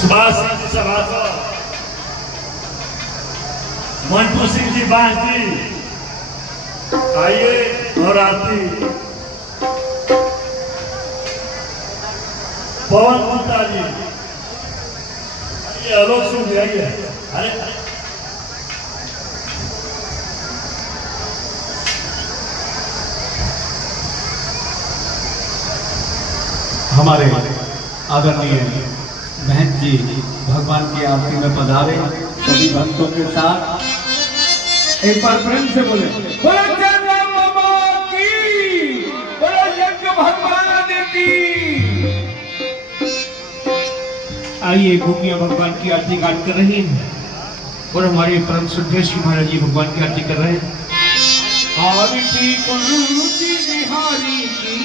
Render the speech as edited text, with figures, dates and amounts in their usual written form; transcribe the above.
सुभाष सभासद मंटू सिंह जी बांकी आइए और आरती पवन गुप्ता जी आइए आलोक सिंह जी आइए अरे हमारे आदरणीय बहन जी भगवान की आरती में पधारे सभी भक्तों के साथ एक बार प्रेम से बोले आइए गोपियां भगवान की आरती गान कर रही हैं और हमारे परम श्रद्धेय महाराज जी भगवान की आरती कर रहे हैं। आरती कुंजी बिहारी की